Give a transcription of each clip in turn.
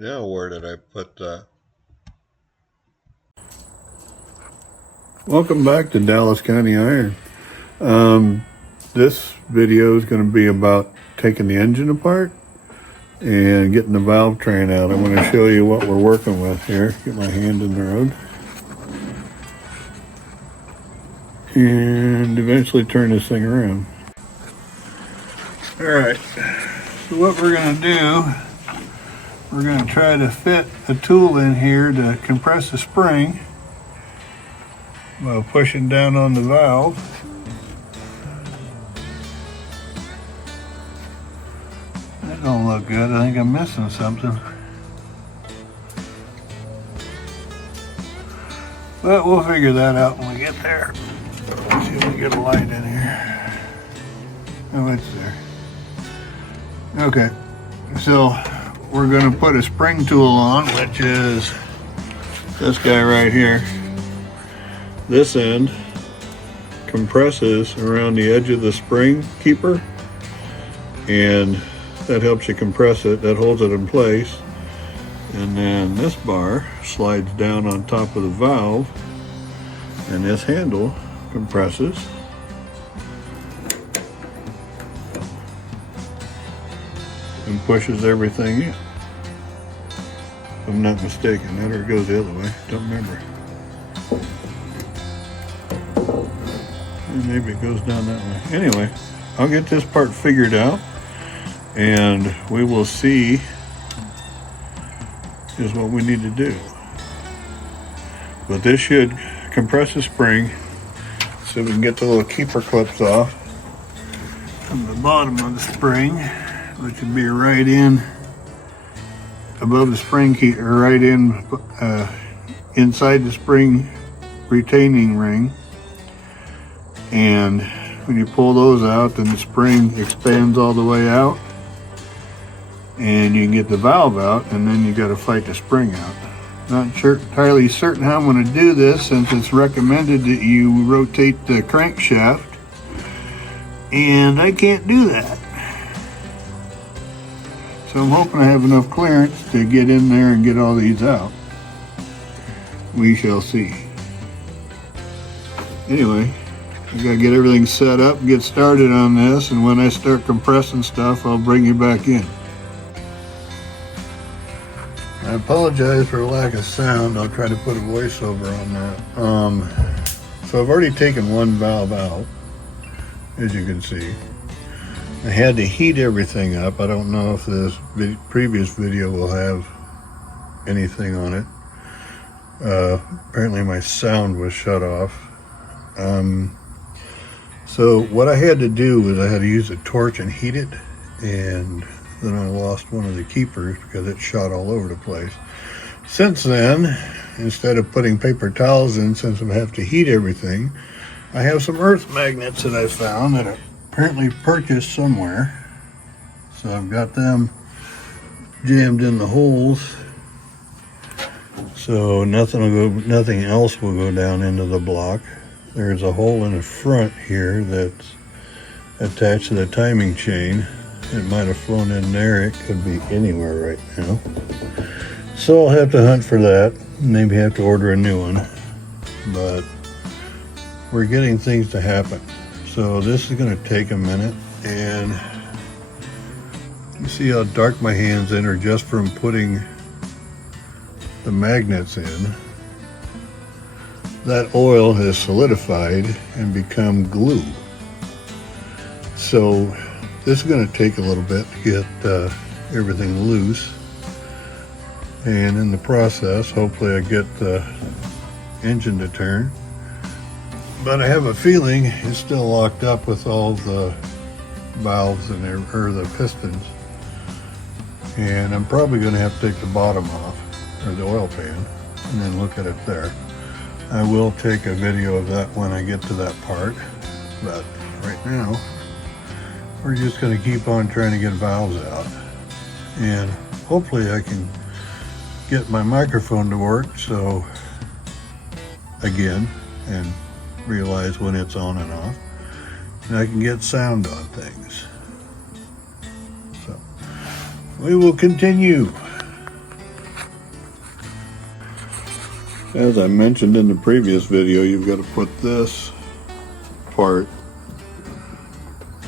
Now where did I put that? Welcome back to Dallas County Iron. This video is going to be about taking the engine apart and getting the valve train out. I'm going to show you what we're working with here. Get my hand in the road. And eventually turn this thing around. Alright, so what we're going to do, we're going to try to fit a tool in here to compress the spring while pushing down on the valve. That don't look good. I think I'm missing something. But we'll figure that out when we get there. Let's see if we get a light in here. Oh, it's there. Okay, so we're going to put a spring tool on, which is this guy right here. This end compresses around the edge of the spring keeper, and that helps you compress it. That holds it in place. And then this bar slides down on top of the valve, and this handle compresses. And pushes everything in. If I'm not mistaken, that or it goes the other way. Don't remember. Maybe it goes down that way. Anyway, I'll get this part figured out, and we will see is what we need to do. But this should compress the spring so we can get the little keeper clips off from the bottom of the spring, which would be right in above the spring key, or right in inside the spring retaining ring. And when you pull those out, then the spring expands all the way out, and you can get the valve out, and then you got to fight the spring out. Not sure, entirely certain how I'm going to do this, since it's recommended that you rotate the crankshaft, and I can't do that. So I'm hoping I have enough clearance to get in there and get all these out. We shall see. Anyway, I gotta get everything set up, get started on this, and when I start compressing stuff, I'll bring you back in. I apologize for lack of sound. I'll try to put a voiceover on that. So I've already taken one valve out, as you can see. I had to heat everything up. I don't know if this previous video will have anything on it. Apparently my sound was shut off. So what I had to do was I had to use a torch and heat it, and then I lost one of the keepers because it shot all over the place. Since then, instead of putting paper towels in, since I have to heat everything, I have some earth magnets that I found that I apparently purchased somewhere. So I've got them jammed in the holes, so nothing else will go down into the block. There's a hole in the front here that's attached to the timing chain. It might have flown in there. It could be anywhere right now. So I'll have to hunt for that. Maybe have to order a new one. But we're getting things to happen. So this is going to take a minute, and you see how dark my hands in are just from putting the magnets in. That oil has solidified and become glue. So this is going to take a little bit to get everything loose, and in the process hopefully I get the engine to turn. But I have a feeling it's still locked up with all the valves and or the pistons, and I'm probably going to have to take the bottom off, or the oil pan, and then look at it there. I will take a video of that when I get to that part, but right now we're just going to keep on trying to get valves out, and hopefully I can get my microphone to work so again, and realize when it's on and off, and I can get sound on things. So we will continue. As I mentioned in the previous video, you've got to put this part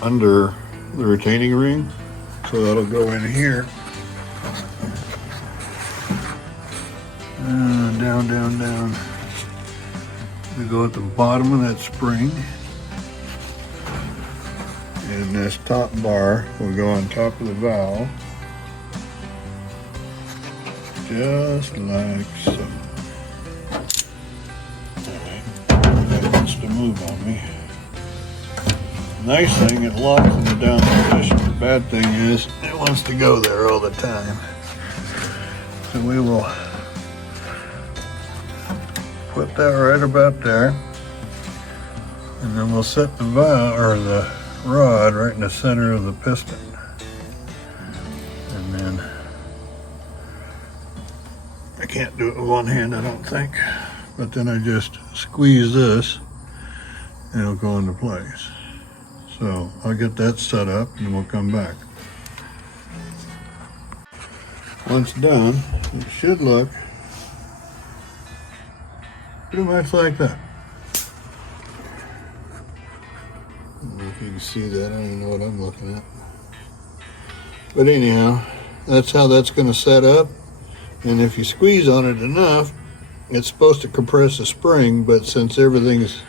under the retaining ring, so that'll go in here. Down, down, down. We go at the bottom of that spring, and this top bar will go on top of the valve, just like so. That wants to move on me. Nice thing, it locks in the down position. The bad thing is, it wants to go there all the time. So we will put that right about there, and then we'll set the valve or the rod right in the center of the piston, and then I can't do it with one hand, I don't think, but then I just squeeze this and it'll go into place. So I'll get that set up and we'll come back. Once done, it should look pretty much like that. I don't know if you can see that, I don't even know what I'm looking at. But anyhow, that's how that's going to set up. And if you squeeze on it enough, it's supposed to compress the spring, but since everything's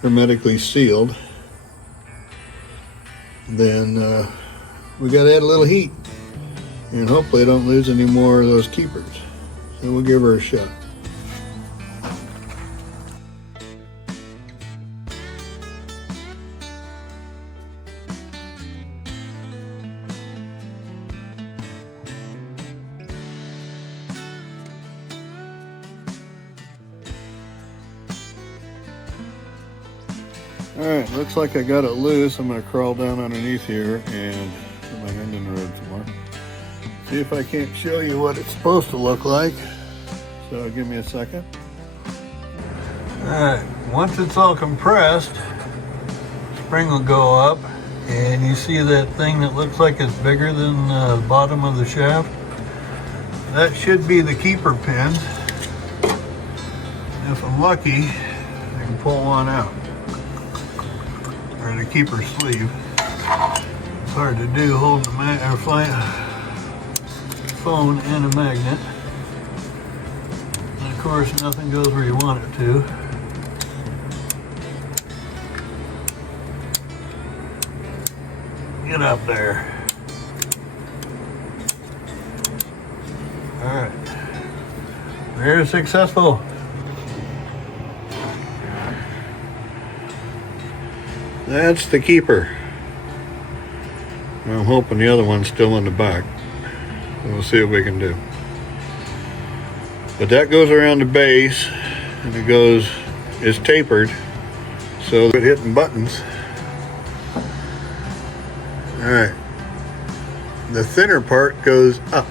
hermetically sealed, then we got to add a little heat. And hopefully I don't lose any more of those keepers. So we'll give her a shot. Alright, looks like I got it loose. I'm going to crawl down underneath here and put my hand in the road some more. See if I can't show you what it's supposed to look like. So give me a second. Alright, once it's all compressed, spring will go up, and you see that thing that looks like it's bigger than the bottom of the shaft? That should be the keeper pins. If I'm lucky, I can pull one out. Or the keeper sleeve. It's hard to do holding the phone and a magnet. And of course, nothing goes where you want it to. Get up there. All right. Very successful. That's the keeper. I'm hoping the other one's still in the back. We'll see what we can do. But that goes around the base, and it's tapered, so it's hitting buttons. Alright. The thinner part goes up.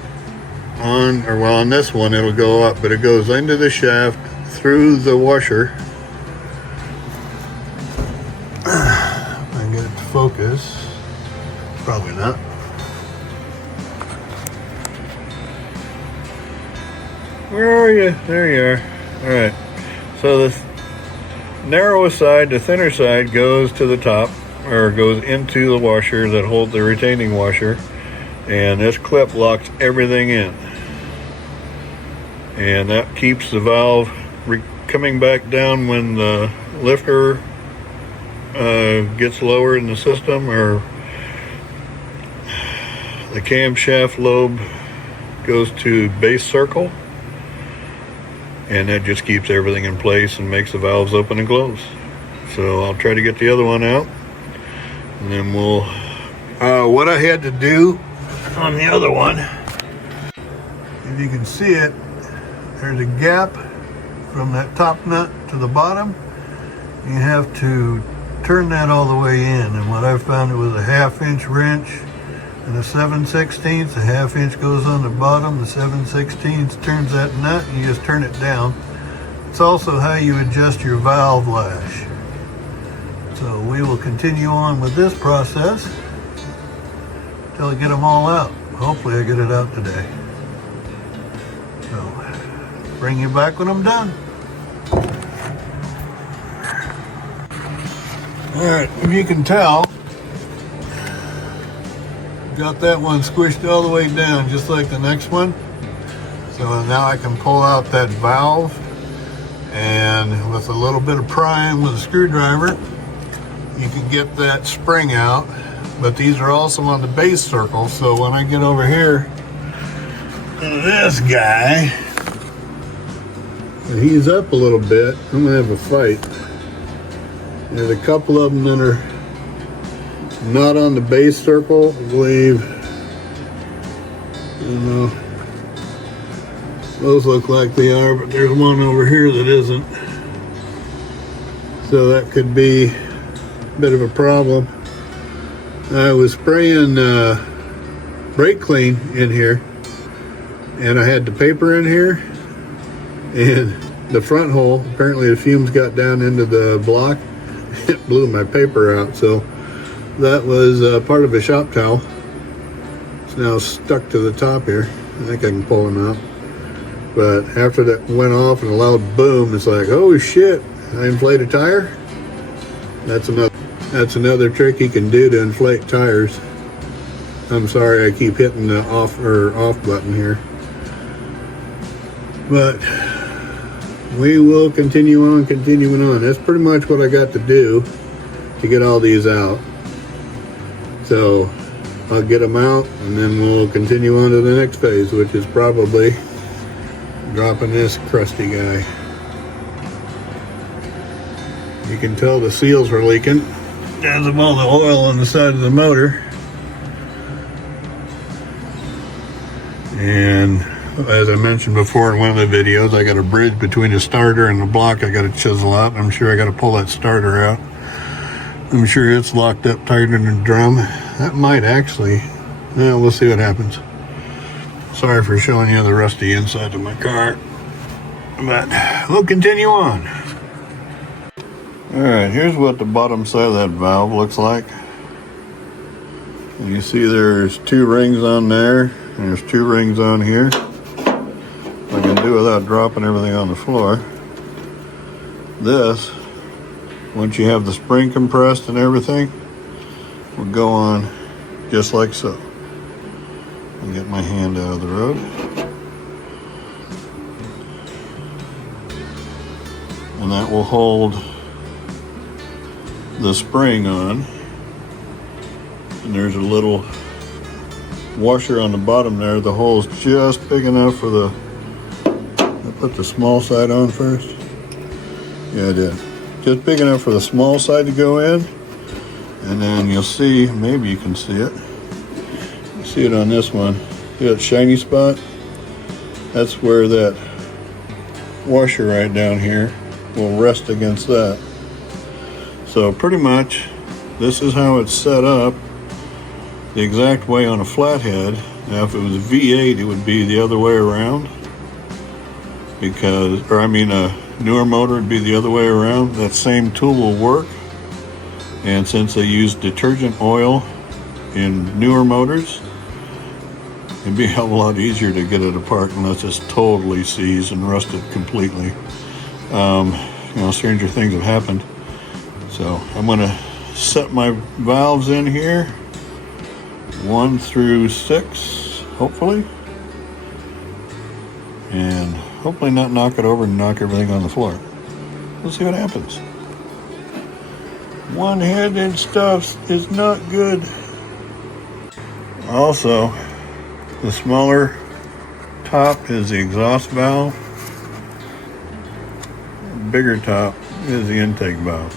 On this one it'll go up, but it goes into the shaft through the washer. Focus. Probably not. Where are you? There you are. Alright. So the narrowest side, the thinner side, goes to the top, or goes into the washer that holds the retaining washer, and this clip locks everything in. And that keeps the valve coming back down when the lifter gets lower in the system, or the camshaft lobe goes to base circle, and that just keeps everything in place and makes the valves open and close. So I'll try to get the other one out, and then we'll what I had to do on the other one, if you can see it, there's a gap from that top nut to the bottom. You have to turn that all the way in, and what I found, it was a 1/2 inch wrench and a 7/16. A 1/2 inch goes on the bottom, the 7/16 turns that nut, and you just turn it down. It's also how you adjust your valve lash. So we will continue on with this process until I get them all out. Hopefully I get it out today. So bring you back when I'm done. Alright, if you can tell, got that one squished all the way down just like the next one. So now I can pull out that valve, and with a little bit of prying with a screwdriver you can get that spring out. But these are also on the base circle, so when I get over here to this guy, and he's up a little bit, I'm gonna have a fight. There's a couple of them that are not on the base circle, I believe. I don't know. Those look like they are, but there's one over here that isn't. So that could be a bit of a problem. I was spraying brake clean in here, and I had the paper in here, and the front hole, apparently the fumes got down into the block. It blew my paper out, so that was part of a shop towel. It's now stuck to the top here. I think I can pull them out. But after that went off and a loud boom, it's like, oh shit, I inflate a tire? That's another trick you can do to inflate tires. I'm sorry I keep hitting the off button here. But we will continue on continuing on. That's pretty much what I got to do to get all these out. So I'll get them out, and then we'll continue on to the next phase, which is probably dropping this crusty guy. You can tell the seals are leaking because of all the oil on the side of the motor. And as I mentioned before in one of the videos, I got a bridge between the starter and the block I got to chisel out. I'm sure I got to pull that starter out. I'm sure it's locked up tighter than a drum. That might actually, yeah, we'll see what happens. Sorry for showing you the rusty inside of my car, but we'll continue on. Alright, here's what the bottom side of that valve looks like. And you see there's 2 rings on there, and there's 2 rings on here. I can do without dropping everything on the floor. This, once you have the spring compressed and everything, will go on just like so. I'll get my hand out of the road. And that will hold the spring on. And there's a little washer on the bottom there. The hole's just big enough for the, I put the small side on first. Yeah, I did. Just big enough for the small side to go in. And then you'll see, maybe you can see it. See it on this one. See that shiny spot? That's where that washer right down here will rest against that. So pretty much this is how it's set up the exact way on a flathead. Now if it was a V8 it would be the other way around, because, or I mean a newer motor would be the other way around. That same tool will work, and since they use detergent oil in newer motors, it'd be a hell of a lot easier to get it apart unless it's totally seized and rusted completely. You know, stranger things have happened. So I'm going to set my valves in here, 1 through 6, hopefully, and hopefully not knock it over and knock everything on the floor. We'll see what happens. One-handed stuff is not good. Also, the smaller top is the exhaust valve. The bigger top is the intake valve.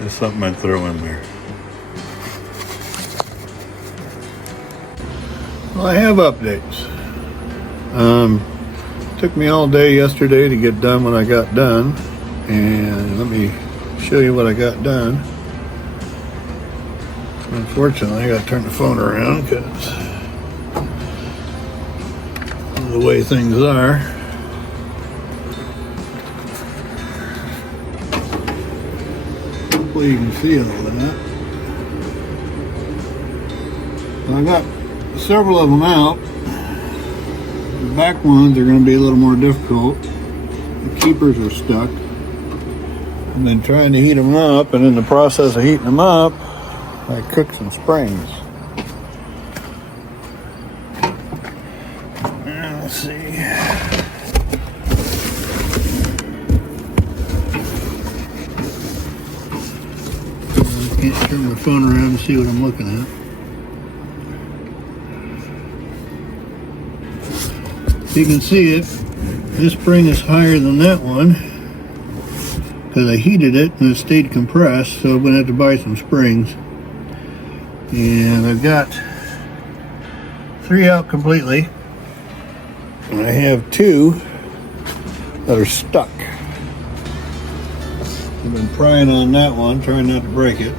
It's something I'd throw in there. Well, I have updates. Took me all day yesterday to get done what I got done, and let me show you what I got done. Unfortunately, I got to turn the phone around because of the way things are. Hopefully you can see all that. I got several of them out. The back ones are going to be a little more difficult. The keepers are stuck. I've been trying to heat them up, and in the process of heating them up, I cooked some springs. Let's see. I can't turn my phone around and see what I'm looking at. You can see it. This spring is higher than that one because I heated it and it stayed compressed, so I'm going to have to buy some springs. And I've got 3 out completely, and I have 2 that are stuck. I've been prying on that one, trying not to break it,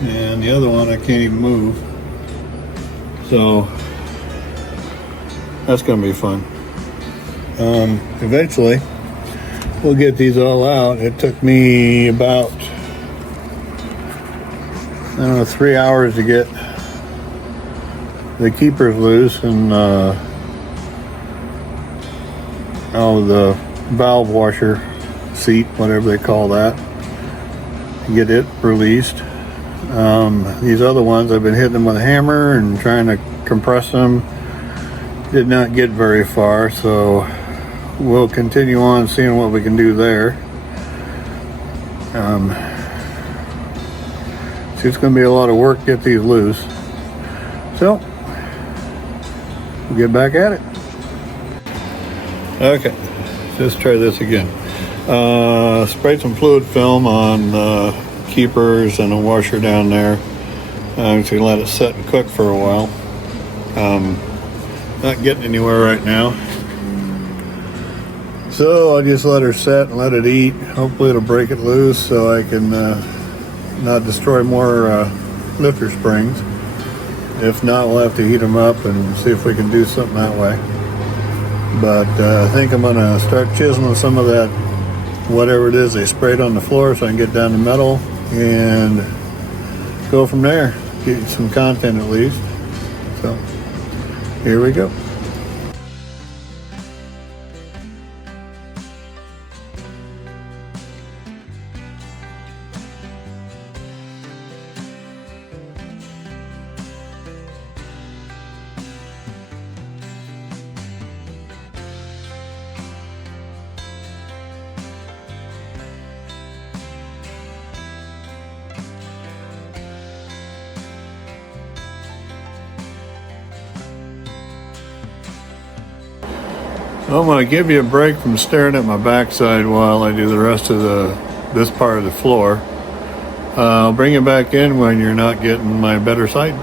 and the other one I can't even move. So that's going to be fun. Eventually we'll get these all out. It took me about, I don't know, 3 hours to get the keepers loose and the valve washer seat, whatever they call that, to get it released. These other ones, I've been hitting them with a hammer and trying to compress them. Did not get very far, so we'll continue on seeing what we can do there. So it's going to be a lot of work to get these loose. So we'll get back at it. Okay, let's try this again. Sprayed some fluid film on keepers and a washer down there. I'm just going to let it set and cook for a while. Not getting anywhere right now, so I'll just let her set and let it eat. Hopefully it'll break it loose so I can not destroy more lifter springs. If not, we'll have to heat them up and see if we can do something that way. But I think I'm going to start chiseling some of that, whatever it is they sprayed on the floor, so I can get down to metal and go from there. Get some content at least. So here we go. I'm going to give you a break from staring at my backside while I do the rest of this part of the floor. I'll bring you back in when you're not getting my better side.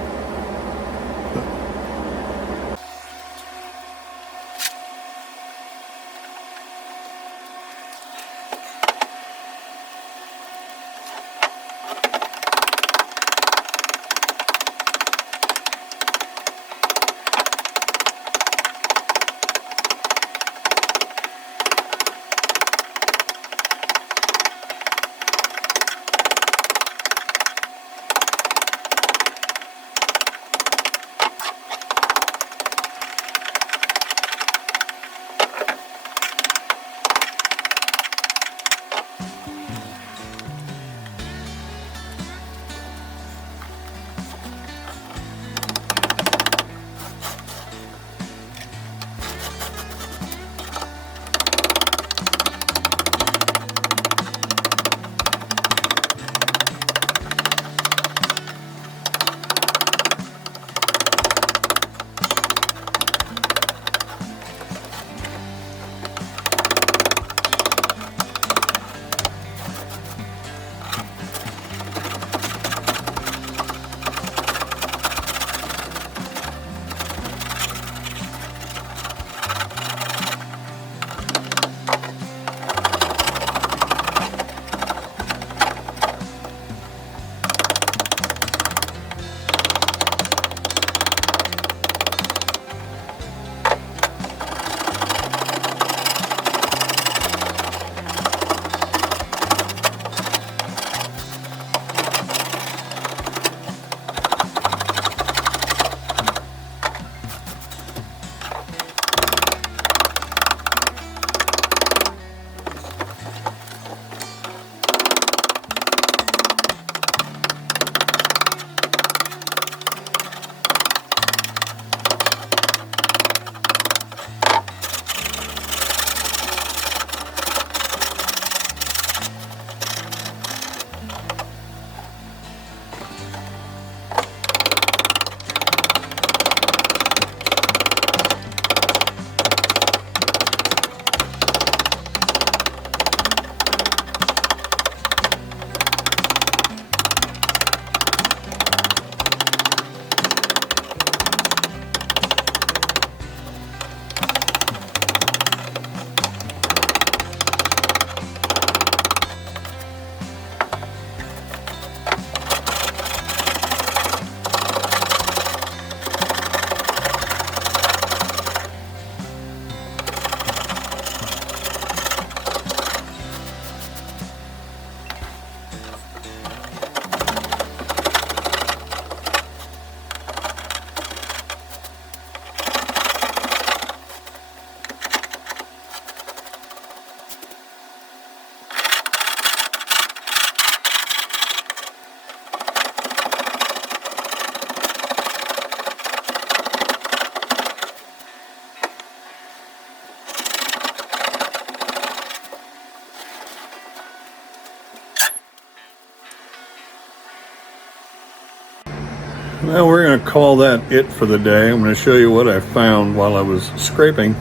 Well, we're going to call that it for the day. I'm going to show you what I found while I was scraping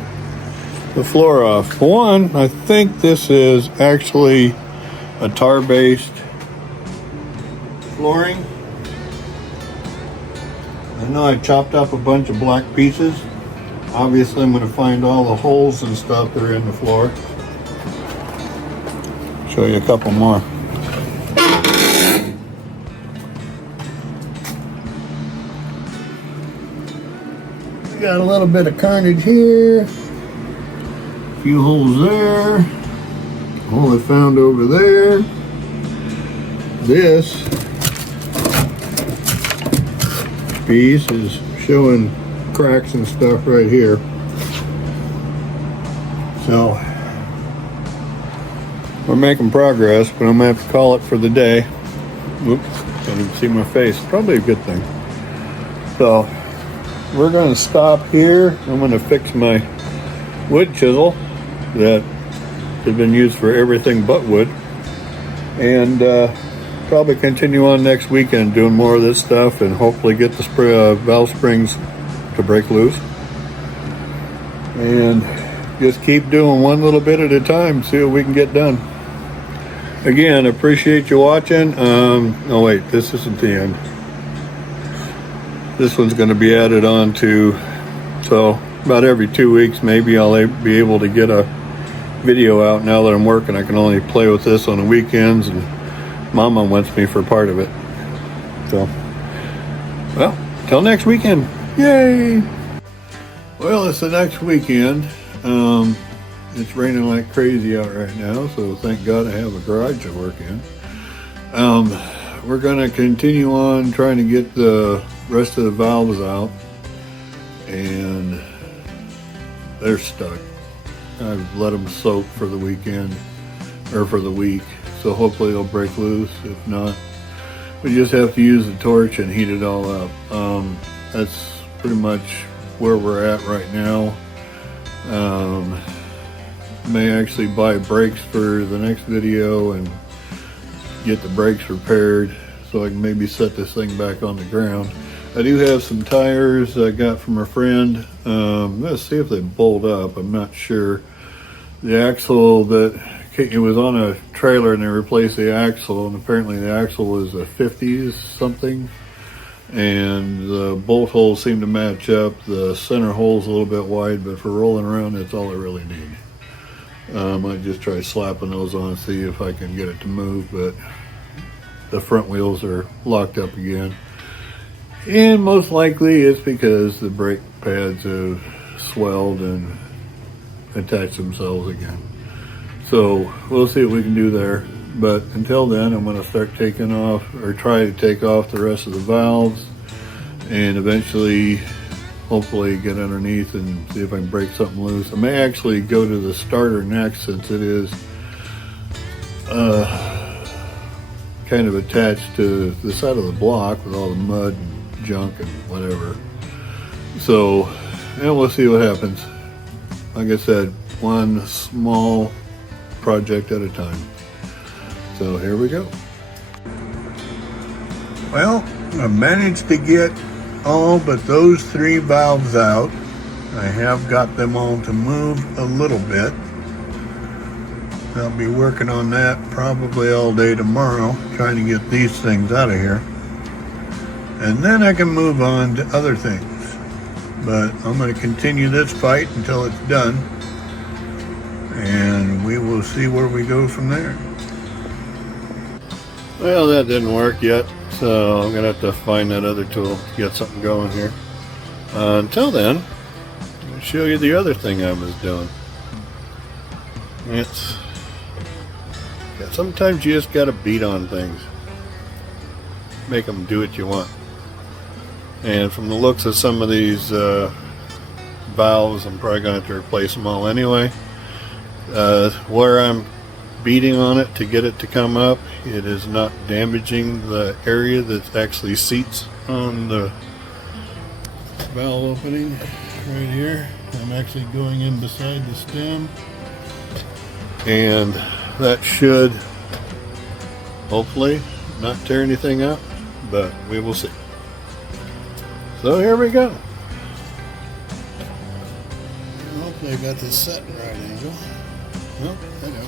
the floor off. For one, I think this is actually a tar-based flooring. I know I chopped up a bunch of black pieces. Obviously, I'm going to find all the holes and stuff that are in the floor. Show you a couple more. Got a little bit of carnage here, a few holes there, hole I found over there. This piece is showing cracks and stuff right here. So we're making progress, but I'm gonna have to call it for the day. Oops, can't even see my face. Probably a good thing. So we're going to stop here. I'm going to fix my wood chisel that has been used for everything but wood, and probably continue on next weekend doing more of this stuff and hopefully get the valve springs to break loose, and just keep doing one little bit at a time, see what we can get done. Again, appreciate you watching. Oh wait, this isn't the end. This one's going to be added on to, so about every 2 weeks maybe I'll be able to get a video out. Now that I'm working, I can only play with this on the weekends, and Mama wants me for part of it. So, well, till next weekend. Yay! Well, it's the next weekend. It's raining like crazy out right now, so thank God I have a garage to work in. We're going to continue on trying to get the rest of the valves out, and they're stuck. I've let them soak for the weekend, or for the week, so hopefully they'll break loose. If not, we just have to use the torch and heat it all up. That's pretty much where we're at right now. May actually buy brakes for the next video and get the brakes repaired so I can maybe set this thing back on the ground. I do have some tires I got from a friend. Let's see if they bolt up. I'm not sure. The axle it was on a trailer and they replaced the axle, and apparently the axle was a 50s something, and the bolt holes seem to match up. The center hole's a little bit wide, but for rolling around, that's all I really need. I might just try slapping those on and see if I can get it to move, but the front wheels are locked up again. And most likely it's because the brake pads have swelled and attached themselves again. So we'll see what we can do there. But until then, I'm going to start taking off, or try to take off the rest of the valves, and eventually hopefully get underneath and see if I can break something loose. I may actually go to the starter next, since it is kind of attached to the side of the block with all the mud and junk and whatever. So, and we'll see what happens. Like I said, one small project at a time. So here we go. Well, I managed to get all but those 3 valves out. I have got them all to move a little bit. I'll be working on that probably all day tomorrow, trying to get these things out of here. And then I can move on to other things. But I'm going to continue this fight until it's done, and we will see where we go from there. Well, that didn't work yet, so I'm going to have to find that other tool to get something going here. Until then, I'll show you the other thing I was doing. Sometimes you just got to beat on things. Make them do what you want. And from the looks of some of these valves, I'm probably going to have to replace them all anyway. Where I'm beating on it to get it to come up, it is not damaging the area that actually seats on the valve opening right here. I'm actually going in beside the stem, and that should hopefully not tear anything up, but we will see. So here we go. Hopefully I got this set in right angle. Well, I know.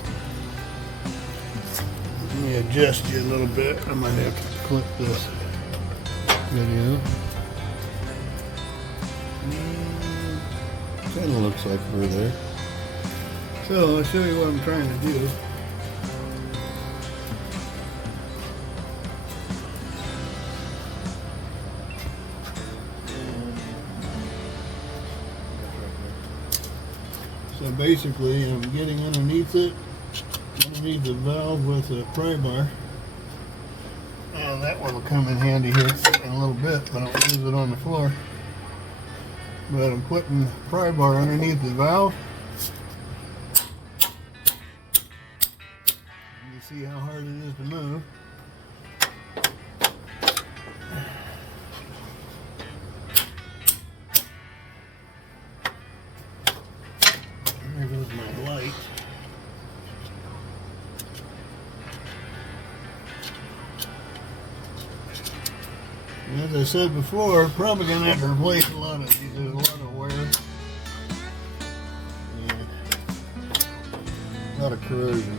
Let me adjust you a little bit. I might have to clip this video. Kind of looks like we're there. So I'll show you what I'm trying to do. So basically I'm getting underneath it, underneath the valve with a pry bar. And that one will come in handy here in a little bit, but I don't use it on the floor. But I'm putting the pry bar underneath the valve. You see how hard it is to move. There goes my light. And as I said before, probably gonna have to replace a lot of these. There's a lot of wear and a lot of corrosion.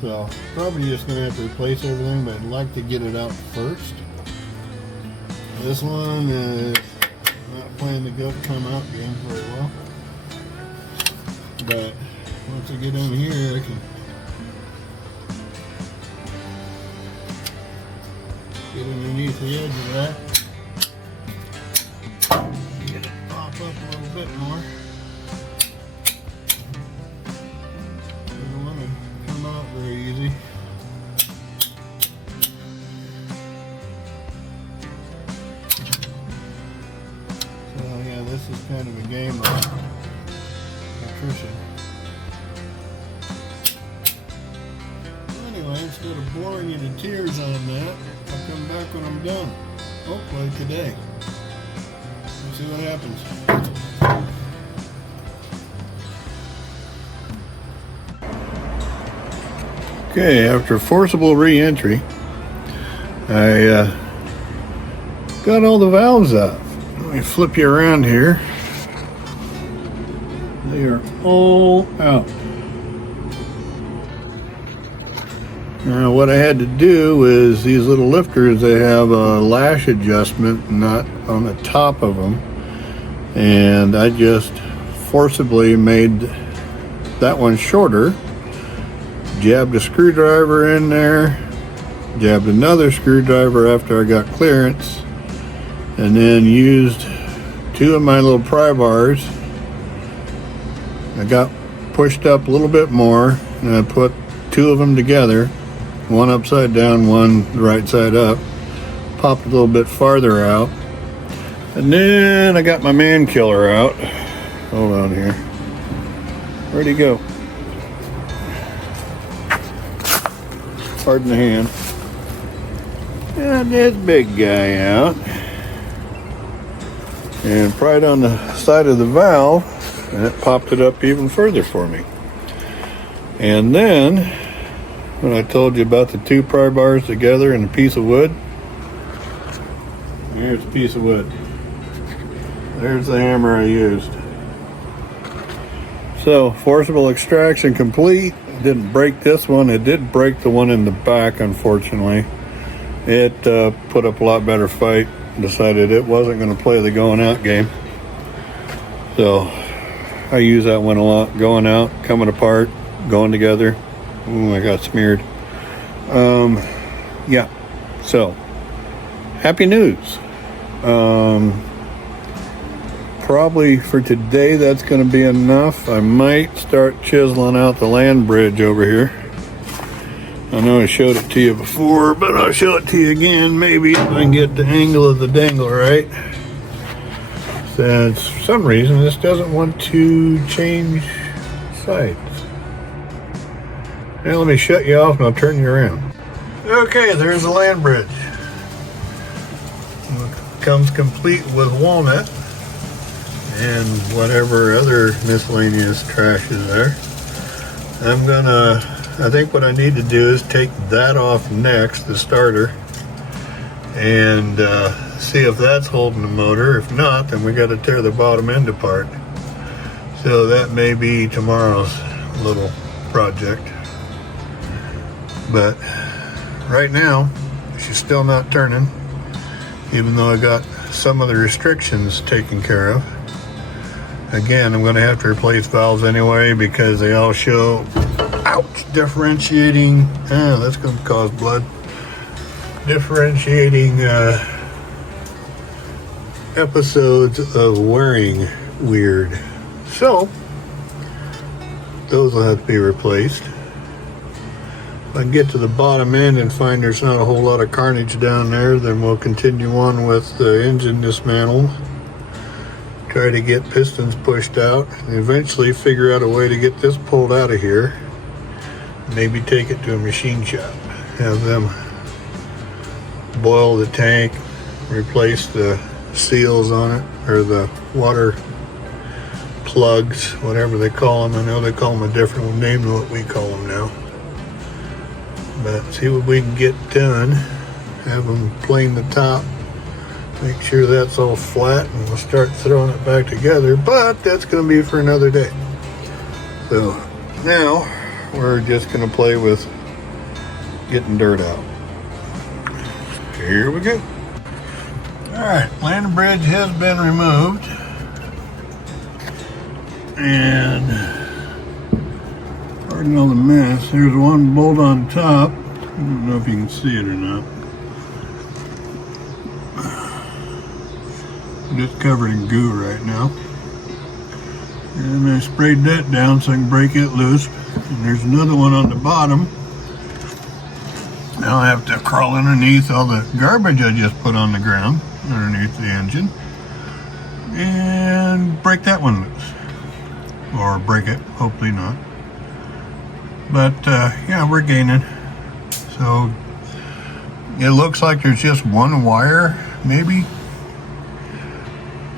So probably just gonna have to replace everything, but I'd like to get it out first. This one is not playing the gut come out game very well. But once I get in here, I can get underneath the edge of that. Get it pop up a little bit more. Doesn't want to come out very easy. So yeah, this is kind of a game of nutrition. Anyway, instead of boring you to tears on that, I'll come back when I'm done. Hopefully today. We'll see what happens. Okay, after forcible re-entry, I got all the valves out. Let me flip you around here. They are all out. Now what I had to do is these little lifters, they have a lash adjustment nut on the top of them, and I just forcibly made that one shorter, jabbed a screwdriver in there, jabbed another screwdriver after I got clearance, and then used two of my little pry bars. I got pushed up a little bit more, and I put two of them together, one upside down, one the right side up, popped a little bit farther out, and then I got my man killer out. Hold on here. Where'd he go? Pardon the hand. And this big guy out, and pried on the side of the valve, and it popped it up even further for me. And then when I told you about the two pry bars together and a piece of wood, here's a piece of wood. There's the hammer I used. So forcible extraction complete. Didn't break this one. It did break the one in the back, unfortunately. It put up a lot better fight. Decided it wasn't going to play the going out game. So I use that one a lot. Going out, coming apart, going together. Ooh, I got smeared. Yeah. So happy news. Probably for today that's going to be enough. I might start chiseling out the land bridge over here. I know I showed it to you before, but I'll show it to you again, maybe if I can get the angle of the dangle right. So for some reason this doesn't want to change sides. Now let me shut you off and I'll turn you around. Okay, there's the land bridge. It comes complete with walnut and whatever other miscellaneous trash is there. I think what I need to do is take that off next, the starter, and see if that's holding the motor. If not, then we got to tear the bottom end apart. So that may be tomorrow's little project. But right now, she's still not turning, even though I got some of the restrictions taken care of. Again, I'm going to have to replace valves anyway because they all show, ouch, differentiating, that's going to cause blood. Differentiating episodes of wearing weird. So, those will have to be replaced. If I can get to the bottom end and find there's not a whole lot of carnage down there, then we'll continue on with the engine dismantle. Try to get pistons pushed out and eventually figure out a way to get this pulled out of here. Maybe take it to a machine shop. Have them boil the tank, replace the seals on it, or the water plugs, whatever they call them. I know they call them a different name than what we call them now. But see what we can get done. Have them plane the top, make sure that's all flat, and we'll start throwing it back together. But that's going to be for another day. So now we're just going to play with getting dirt out. Here we go. Alright, landing bridge has been removed. And pardon all the mess, there's one bolt on top. I don't know if you can see it or not. I'm just covered in goo right now. And I sprayed that down so I can break it loose. And there's another one on the bottom. Now I have to crawl underneath all the garbage I just put on the ground, underneath the engine, and break that one loose. Or break it, hopefully not. But yeah, we're gaining. So it looks like there's just one wire, maybe,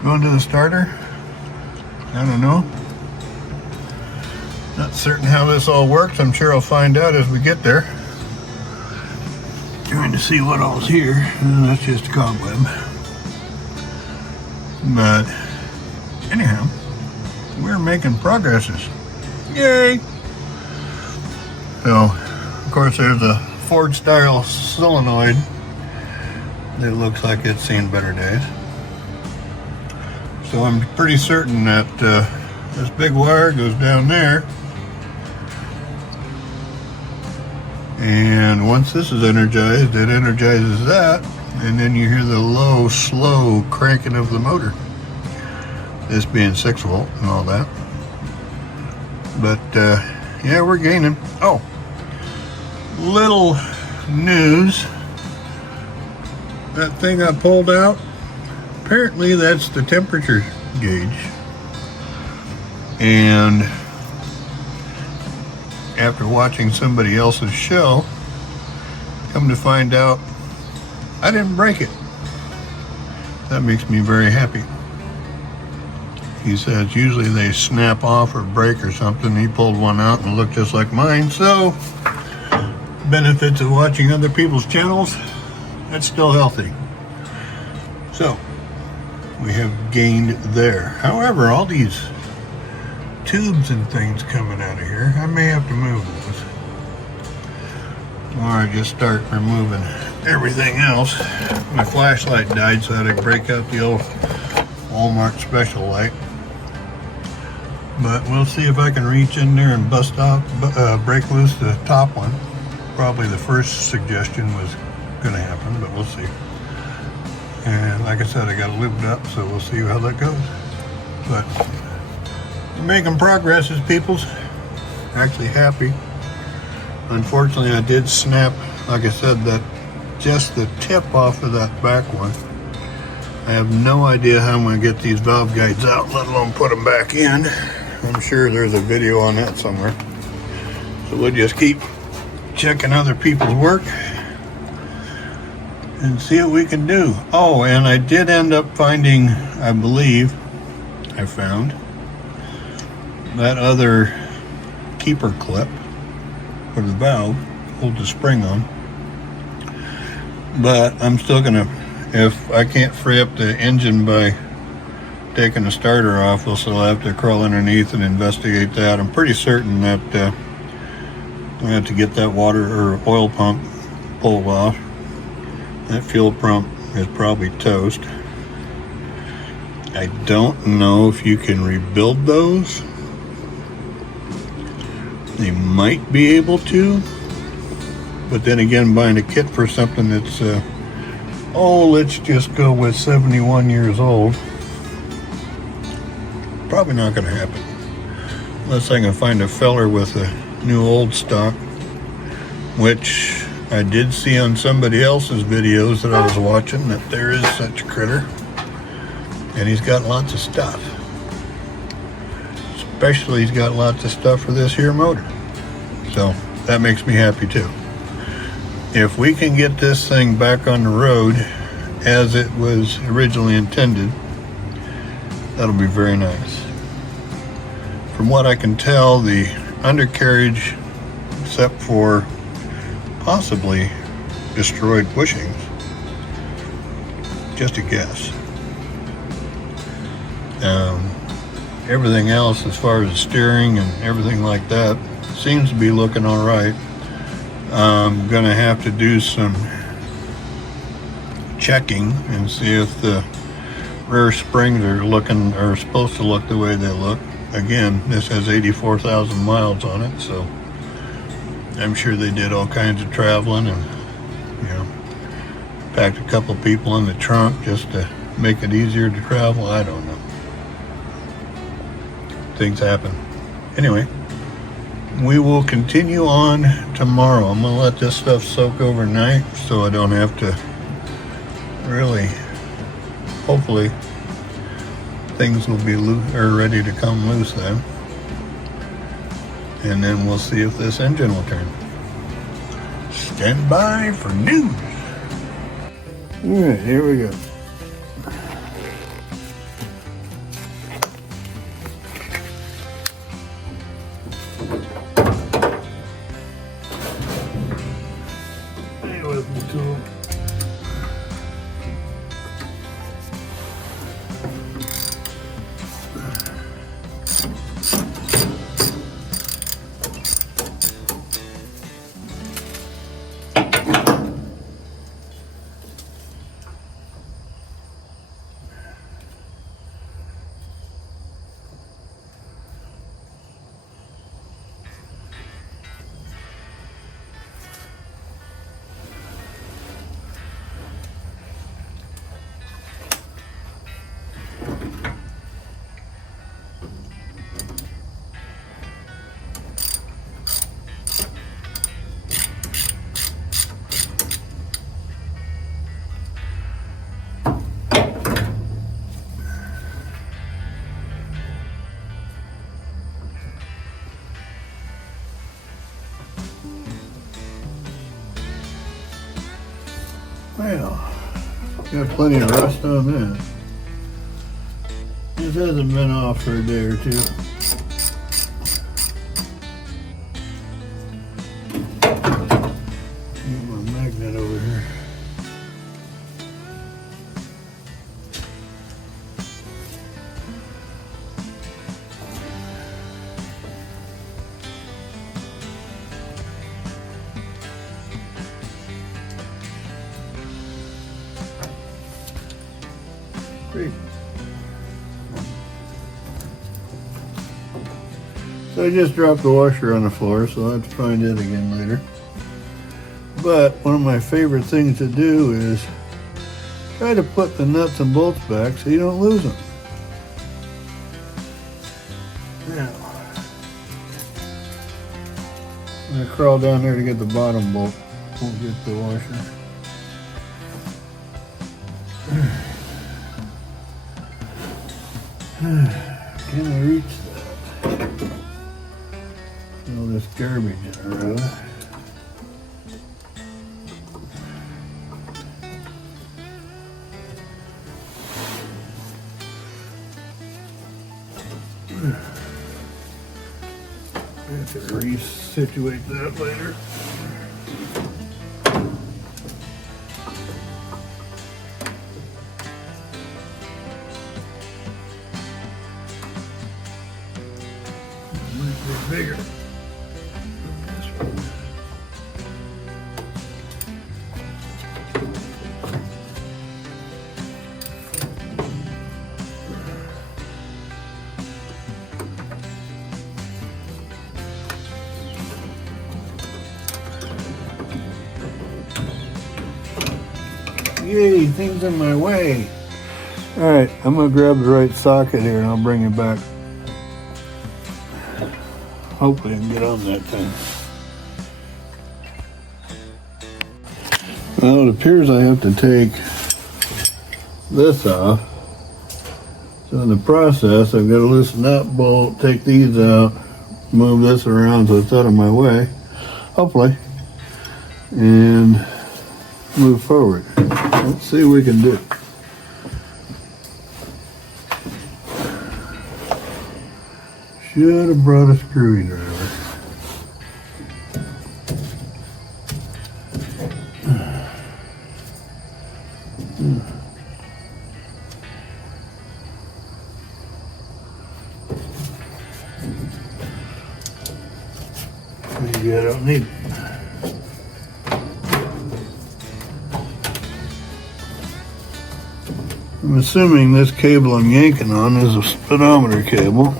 going to the starter. I don't know. Not certain how this all works. I'm sure I'll find out as we get there. Trying to see what all's here. That's just a cobweb. But anyhow, we're making progresses. Yay! So, of course, there's a Ford style solenoid that looks like it's seen better days. So I'm pretty certain that this big wire goes down there. And once this is energized, it energizes that, and then you hear the low, slow cranking of the motor. This being 6 volt and all that. But yeah, we're gaining. Oh, little news. That thing I pulled out, apparently that's the temperature gauge. And after watching somebody else's show, come to find out I didn't break it. That makes me very happy. He says usually they snap off or break or something. He pulled one out and it looked just like mine. So, benefits of watching other people's channels, that's still healthy. So, we have gained there. However, all these tubes and things coming out of here, I may have to move those. Or I just start removing everything else. My flashlight died, so I had to break out the old Walmart special light. But we'll see if I can reach in there and bust off, break loose the top one. Probably the first suggestion was going to happen, but we'll see. And like I said, I got it lubed up, so we'll see how that goes. But we're making progress as people's. Actually happy. Unfortunately, I did snap, like I said, that just the tip off of that back one. I have no idea how I'm going to get these valve guides out, let alone put them back in. I'm sure there's a video on that somewhere. So we'll just keep checking other people's work and see what we can do. Oh, and I did end up finding, I believe, I found that other keeper clip for the valve, hold the spring on. But I'm still gonna, if I can't free up the engine by taking the starter off, we'll still have to crawl underneath and investigate that. I'm pretty certain that we have to get that water or oil pump pulled off. That fuel pump is probably toast. I don't know if you can rebuild those. They might be able to, but then again, buying a kit for something that's let's just go with 71 years old, probably not going to happen unless I can find a feller with a new old stock, which I did see on somebody else's videos that I was watching, that there is such a critter, and he's got lots of stuff. Especially he's got lots of stuff for this here motor, so that makes me happy too. If we can get this thing back on the road as it was originally intended, that'll be very nice. From what I can tell, the undercarriage, except for possibly destroyed bushings, just a guess. Everything else, as far as the steering and everything like that, seems to be looking all right. I'm gonna have to do some checking and see if the rear springs are supposed to look the way they look. Again, this has 84,000 miles on it, so I'm sure they did all kinds of traveling and, packed a couple people in the trunk just to make it easier to travel. I don't know. Things happen. Anyway, we will continue on tomorrow. I'm gonna let this stuff soak overnight so I don't have to really, hopefully things will be ready to come loose then. And then we'll see if this engine will turn. Stand by for news. All right, here we go. Stay with me, tool. Well, got plenty of rust on that. This hasn't been off for a day or two. Get my magnet over here. Great. So I just dropped the washer on the floor, so I'll have to find it again later. But one of my favorite things to do is try to put the nuts and bolts back so you don't lose them. Now, I'm going to crawl down there to get the bottom bolt. Won't get the washer. Can I reach that? All this garbage in the road. I have to resituate that later. bigger. Yay, things in my way. All right, I'm gonna grab the right socket here and I'll bring it back. Hopefully I can get on that thing. Well, it appears I have to take this off. So in the process, I've got to loosen that bolt, take these out, move this around so it's out of my way, hopefully, and move forward. Let's see what we can do. Should have brought a screwdriver. Maybe I don't need it. I'm assuming this cable I'm yanking on is a speedometer cable.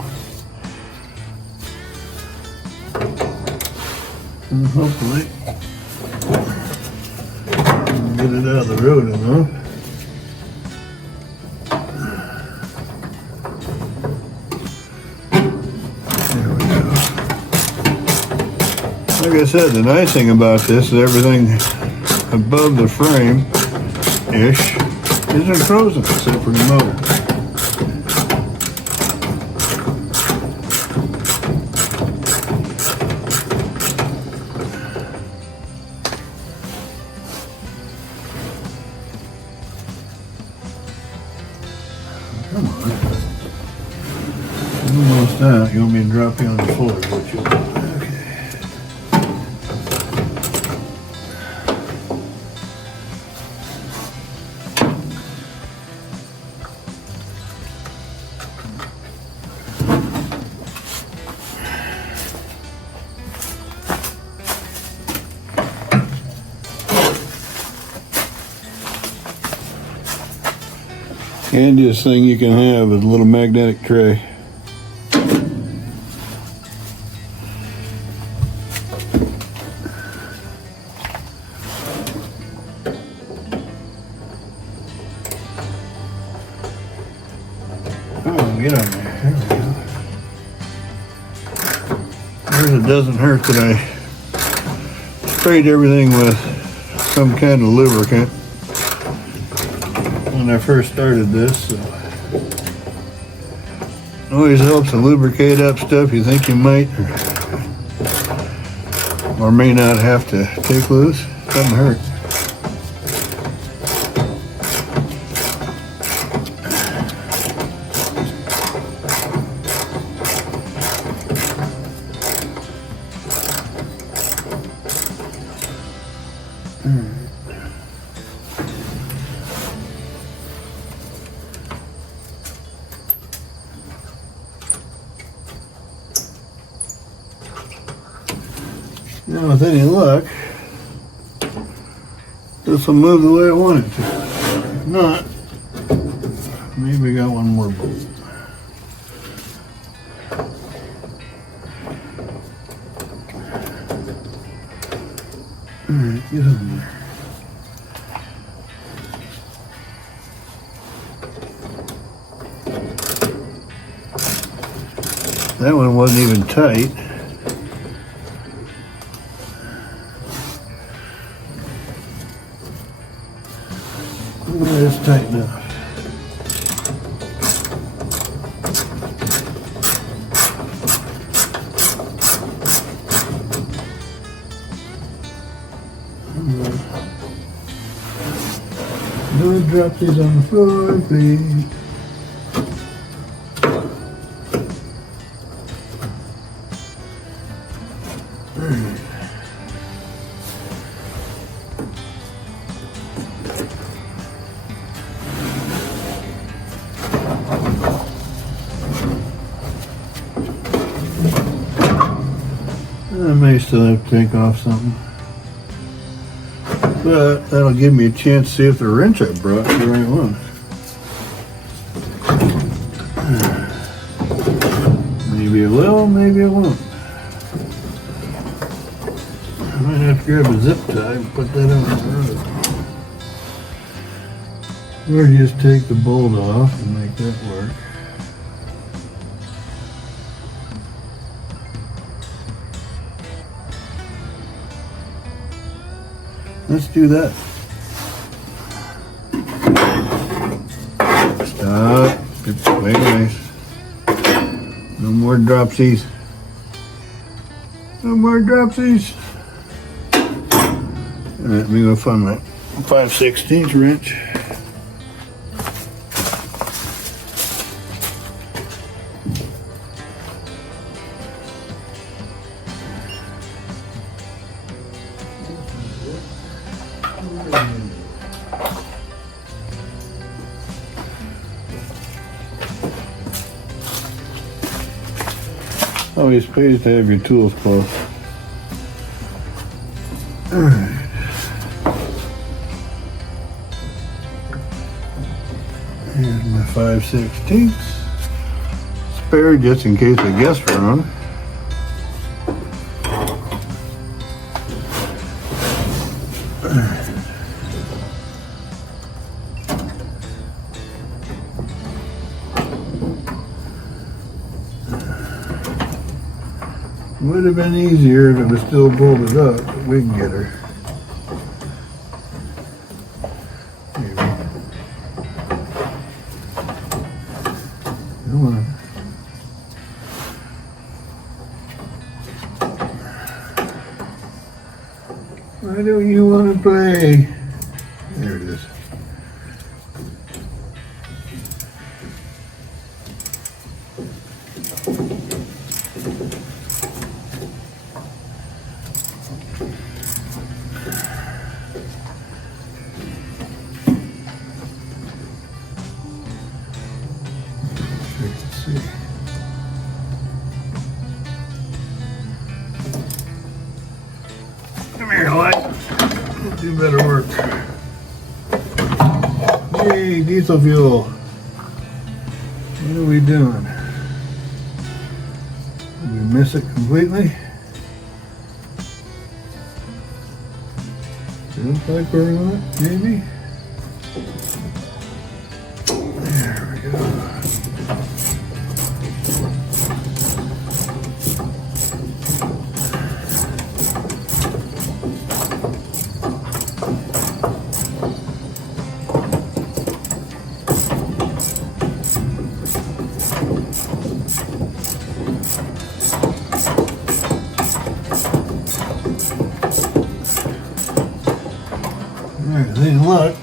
And hopefully I'll get it out of the road enough. There we go. Like I said, the nice thing about this is everything above the frame-ish isn't frozen except for the motor. Come on. Almost out. You want me to drop you on the floor, would you? Okay. Handiest thing you can have is a little magnetic tray. Oh, get on there. There we go. There's it doesn't hurt that I sprayed everything with some kind of lubricant when I first started this, so it always helps to lubricate up stuff you think you might or may not have to take loose. Doesn't hurt. Now, with any luck, this will move the way I want it to. If not, maybe I got one more bolt. Alright, get on there. That one wasn't even tight. It's tight enough. Don't drop these on the floor, please. I may still have to take off something. But that'll give me a chance to see if the wrench I brought is the right one. Maybe it will, maybe it won't. I might have to grab a zip tie and put that on the road. Or just take the bolt off and make that work. Let's do that. Stop. It's way nice. No more dropsies. No more dropsies. Alright, let me go find my 5/16 wrench. Always pays to have your tools close. Alright. Here's my 5/16. Spare just in case I guessed wrong. Would have been easier if it was still bolted up, but we can get her. Maybe. Come on. Why don't you want to play? There it is. Come here, light. Do better work. Yay, diesel fuel. What are we doing? Did we miss it completely? Looks like we're on it, maybe? There we go. Alright, then look,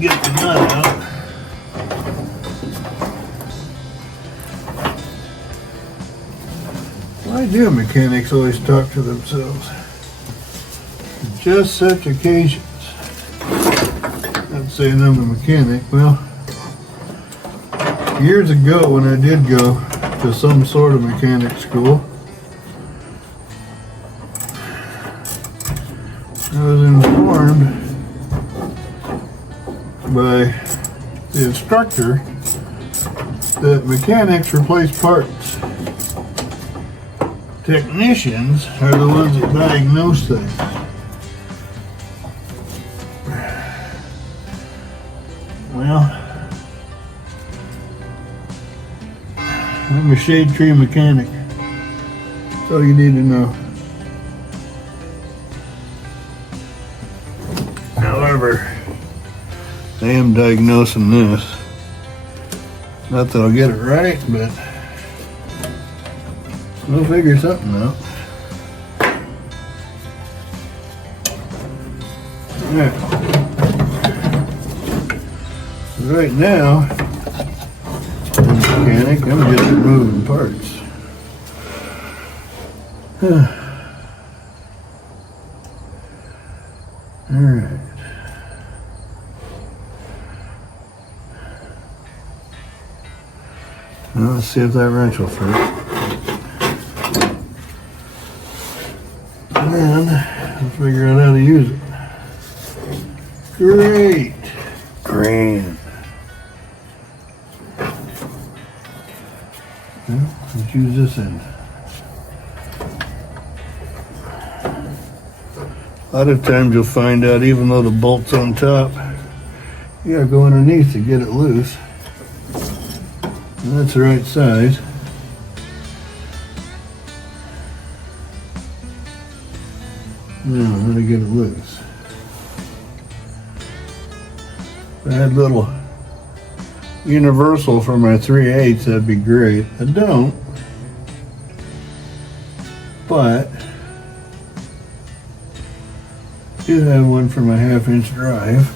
get the nut out. Why do mechanics always talk to themselves? Just such occasions. Not saying I'm a mechanic. Well, years ago when I did go to some sort of mechanic school, I was informed by the instructor that mechanics replace parts. Technicians are the ones that diagnose things. Well, I'm a shade tree mechanic. That's all you need to know. However, I am diagnosing this. Not that I'll get it right, but we'll figure something out. Alright. Right now, I'm a mechanic, I'm just removing parts. Alright. Now let's see if that wrench will fit. figure out how to use it. Great. Green. Well, let's use this end. A lot of times you'll find out even though the bolt's on top, you gotta go underneath to get it loose. And that's the right size. Now, how to get it loose. If I had a little universal for my 3/8, that'd be great. I don't, but I do have one for my 1/2-inch drive.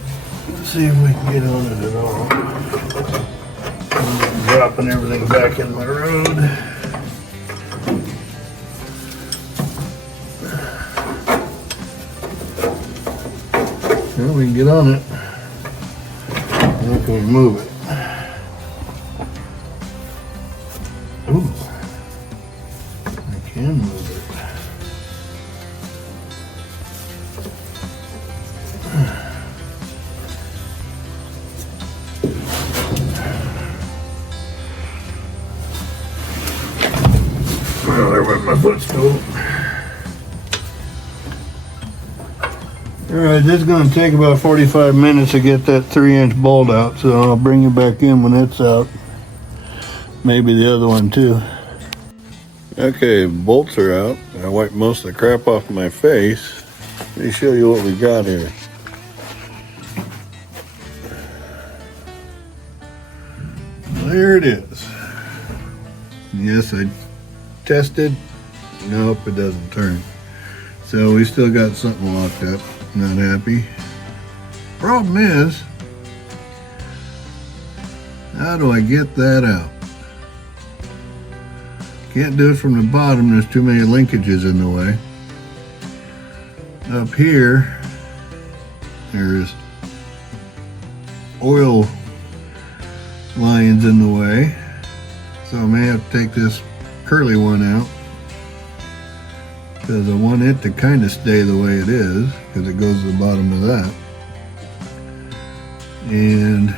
Let's see if we can get on it at all. I'm dropping everything back in my road. Well, we can get on it. How can we move it? Ooh, I can move it. Well, there went my footstool. Alright, this is going to take about 45 minutes to get that 3-inch bolt out, so I'll bring you back in when it's out. Maybe the other one too. Okay, bolts are out. I wiped most of the crap off my face. Let me show you what we got here. There it is. Yes, I tested. Nope, it doesn't turn. So we still got something locked up. Not happy. Problem is, how do I get that out? Can't do it from the bottom, there's too many linkages in the way. Up here, there's oil lines in the way, so I may have to take this curly one out, because I want it to kind of stay the way it is, because it goes to the bottom of that. And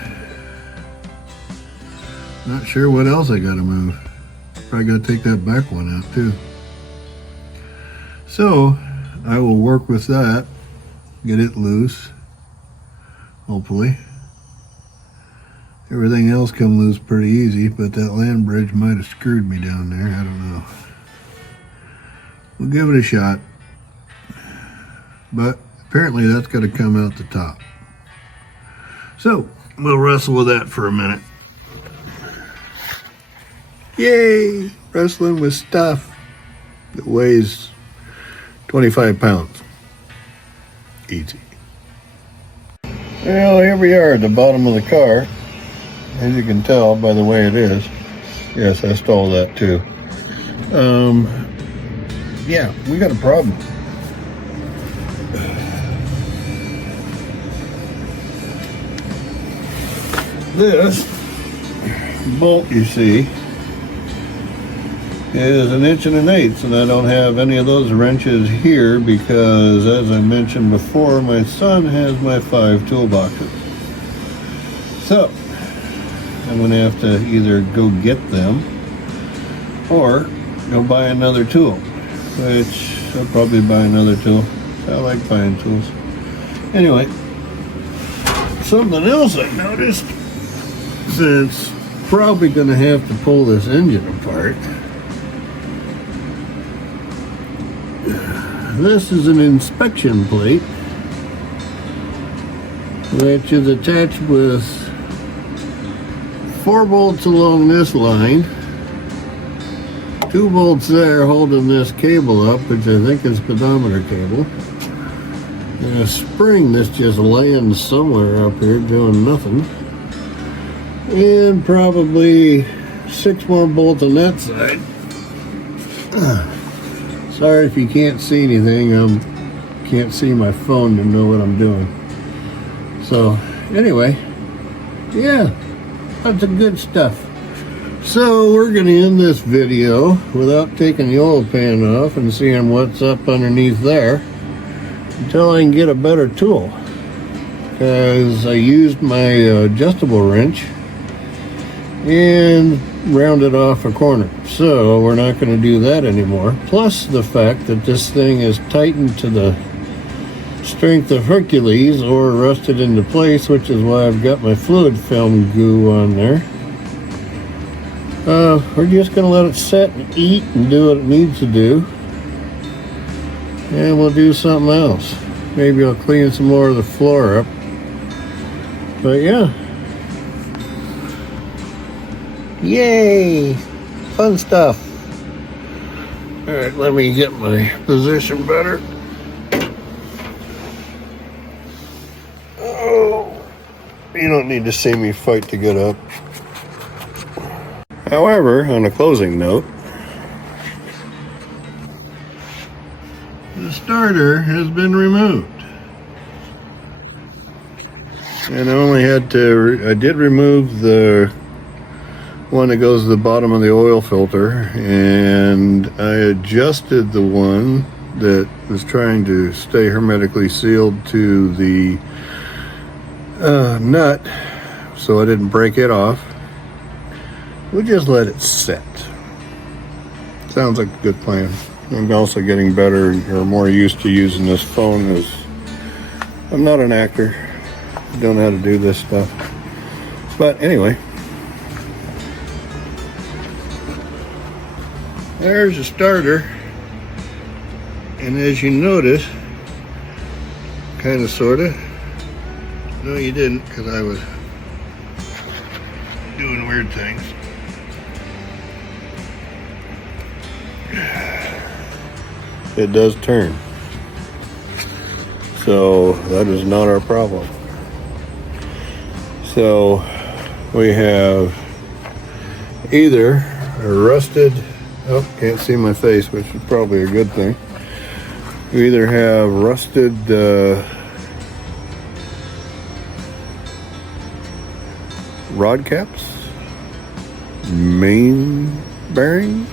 not sure what else I gotta move. Probably gotta take that back one out too. So I will work with that, get it loose, hopefully. Everything else come loose pretty easy, but that land bridge might have screwed me down there, I don't know. We'll give it a shot, but apparently that's got to come out the top. So we'll wrestle with that for a minute. Yay! Wrestling with stuff that weighs 25 pounds. Easy. Well, here we are at the bottom of the car. As you can tell by the way it is. Yes, I stole that too. Yeah, we got a problem. This bolt you see is 1 1/8", and I don't have any of those wrenches here because, as I mentioned before, my son has my 5 toolboxes. So I'm going to have to either go get them or go buy another tool. Which I'll probably buy another tool. I like buying tools. Anyway, something else I noticed, since probably going to have to pull this engine apart. This is an inspection plate, which is attached with 4 bolts along this line. 2 bolts there holding this cable up, which I think is pedometer cable. And a spring that's just laying somewhere up here doing nothing. And probably 6 more bolts on that side. Sorry if you can't see anything. I can't see my phone to know what I'm doing. So anyway, yeah, lots of good stuff. So we're going to end this video without taking the oil pan off and seeing what's up underneath there. until I can get a better tool, because I used my adjustable wrench and rounded off a corner. So we're not going to do that anymore. Plus the fact that this thing is tightened to the strength of Hercules or rusted into place, which is why I've got my fluid film goo on there. We're just going to let it set and eat and do what it needs to do. And we'll do something else. Maybe I'll clean some more of the floor up. But yeah. Yay! Fun stuff. Alright, let me get my position better. Oh, you don't need to see me fight to get up. However, on a closing note, the starter has been removed. And I only had to, I did remove the one that goes to the bottom of the oil filter, and I adjusted the one that was trying to stay hermetically sealed to the nut so I didn't break it off. We'll just let it set. Sounds like a good plan. I'm also getting better or more used to using this phone, as I'm not an actor. I don't know how to do this stuff. But anyway, there's a starter. And as you notice, kind of, sort of. No, you didn't, because I was doing weird things. It does turn. So that is not our problem. So we have either a rusted, oh, can't see my face, which is probably a good thing. We either have rusted rod caps, main bearings,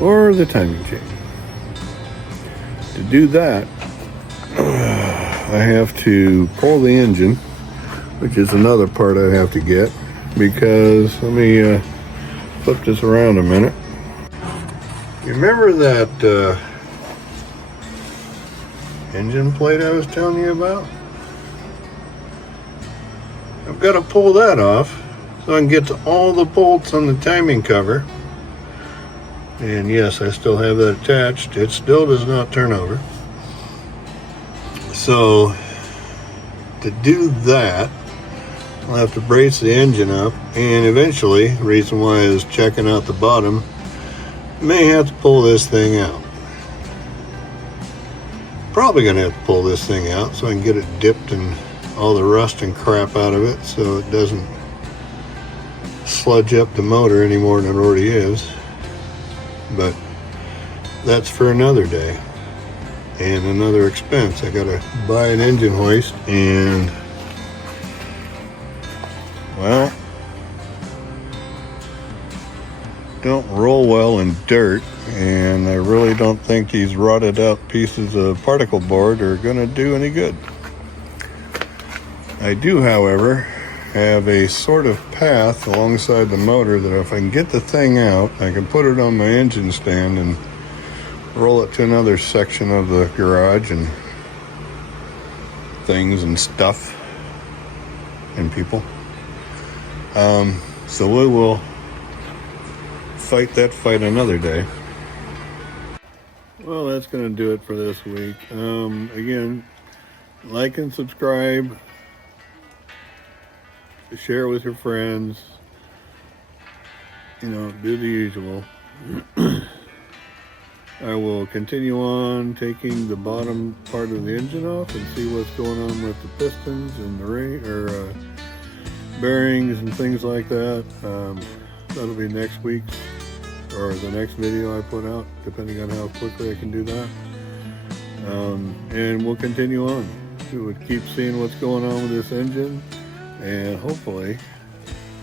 or the timing chain. To do that, I have to pull the engine, which is another part I have to get, because let me flip this around a minute. You remember that engine plate I was telling you about? I've got to pull that off so I can get to all the bolts on the timing cover. And yes, I still have that attached. It still does not turn over. So to do that, I'll have to brace the engine up, and eventually, the reason why I was checking out the bottom, may have to pull this thing out. Probably gonna have to pull this thing out so I can get it dipped and all the rust and crap out of it, so it doesn't sludge up the motor any more than it already is. But that's for another day and another expense. I gotta buy an engine hoist, and well, don't roll well in dirt, and I really don't think these rotted out pieces of particle board are gonna do any good. I do, however, have a sort of path alongside the motor that if I can get the thing out, I can put it on my engine stand and roll it to another section of the garage and things and stuff and people. So we will fight that fight another day. Well, that's going to do it for this week. Again, like and subscribe. Share with your friends. You know, do the usual. I will continue on taking the bottom part of the engine off and see what's going on with the pistons and the ring, bearings and things like that. That'll be next week's or the next video I put out, depending on how quickly I can do that. And we'll continue on. We would keep seeing what's going on with this engine, and hopefully,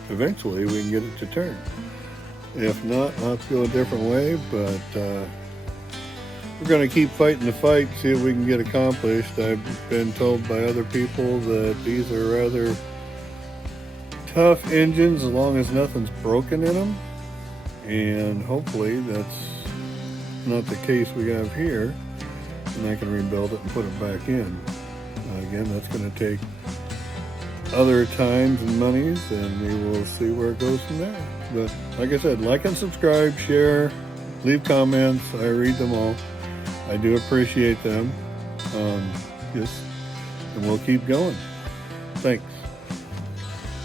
eventually, we can get it to turn. If not, I'll have to go a different way, but we're going to keep fighting the fight, see what we can get accomplished. I've been told by other people that these are rather tough engines as long as nothing's broken in them, and hopefully that's not the case we have here, and I can rebuild it and put it back in. Again, that's going to take other times and monies, and we will see where it goes from there. But like I said, like and subscribe, share, leave comments. I read them all. I do appreciate them. And we'll keep going. Thanks.